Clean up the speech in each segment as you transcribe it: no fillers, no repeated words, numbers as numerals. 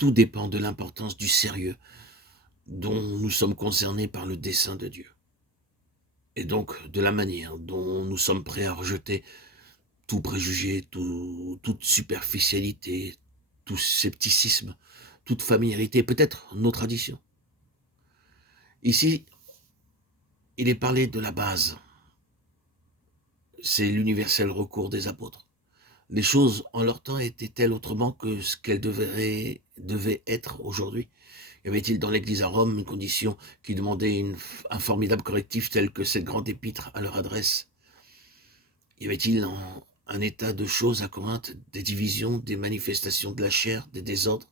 tout dépend de l'importance du sérieux dont nous sommes concernés par le dessein de Dieu. Et donc de la manière dont nous sommes prêts à rejeter tout préjugé, toute superficialité, tout scepticisme, toute familiarité, peut-être nos traditions. Ici, il est parlé de la base. C'est l'universel recours des apôtres. Les choses en leur temps étaient-elles autrement que ce qu'elles devaient être aujourd'hui? Y avait-il dans l'Église à Rome une condition qui demandait un formidable correctif tel que cette grande épître à leur adresse? Y avait-il un état de choses à Corinthe, des divisions, des manifestations de la chair, des désordres,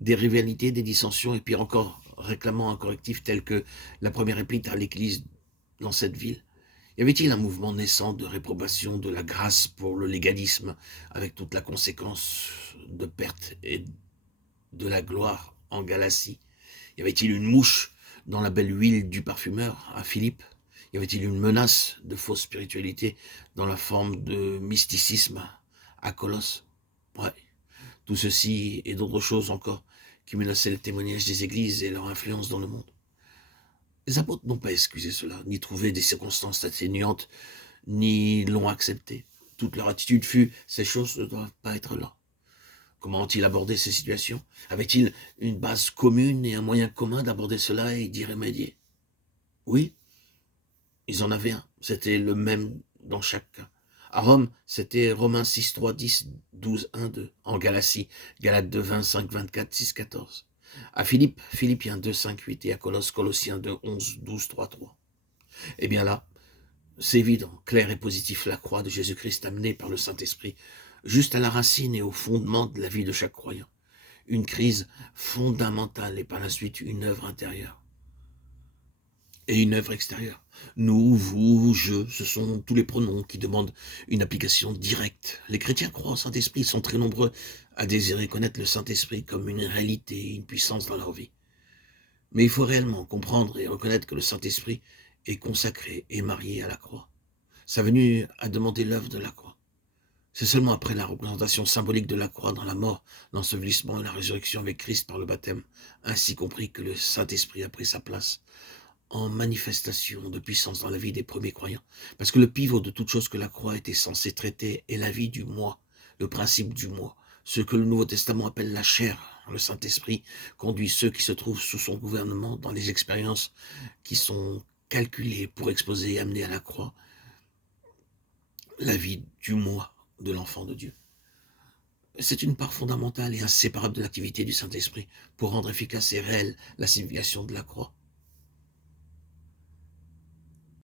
des rivalités, des dissensions, et pire encore, réclamant un correctif tel que la première épître à l'Église dans cette ville? Y avait-il un mouvement naissant de réprobation de la grâce pour le légalisme, avec toute la conséquence de perte et de la gloire en Galatie? Y avait-il une mouche dans la belle huile du parfumeur à Philippe? Y avait-il une menace de fausse spiritualité dans la forme de mysticisme à Colosse? Ouais, tout ceci et d'autres choses encore qui menaçaient le témoignage des églises et leur influence dans le monde. Les apôtres n'ont pas excusé cela, ni trouvé des circonstances atténuantes, ni l'ont accepté. Toute leur attitude fut « ces choses ne doivent pas être là ». Comment ont-ils abordé ces situations? Avaient-ils une base commune et un moyen commun d'aborder cela et d'y remédier? Oui, ils en avaient un. C'était le même dans chaque cas. À Rome, c'était Romains 6, 3, 10, 12, 1, 2. En Galatie, Galates 2, 25, 24, 6, 14. À Philippe, Philippiens 2, 5, 8. Et à Colosse, Colossiens 2, 11, 12, 3, 3. Eh bien là, c'est évident, clair et positif, la croix de Jésus-Christ amenée par le Saint-Esprit, juste à la racine et au fondement de la vie de chaque croyant. Une crise fondamentale et par la suite une œuvre intérieure et une œuvre extérieure. Nous, vous, je, ce sont tous les pronoms qui demandent une application directe. Les chrétiens croient au Saint-Esprit, ils sont très nombreux à désirer connaître le Saint-Esprit comme une réalité, une puissance dans leur vie. Mais il faut réellement comprendre et reconnaître que le Saint-Esprit est consacré et marié à la croix. Sa venue a demandé l'œuvre de la croix. C'est seulement après la représentation symbolique de la croix dans la mort, l'ensevelissement et la résurrection avec Christ par le baptême, ainsi compris que le Saint-Esprit a pris sa place en manifestation de puissance dans la vie des premiers croyants. Parce que le pivot de toute chose que la croix était censée traiter est la vie du moi, le principe du moi, ce que le Nouveau Testament appelle la chair. Le Saint-Esprit conduit ceux qui se trouvent sous son gouvernement dans les expériences qui sont calculées pour exposer et amener à la croix la vie du moi de l'enfant de Dieu. C'est une part fondamentale et inséparable de l'activité du Saint-Esprit pour rendre efficace et réelle la signification de la croix.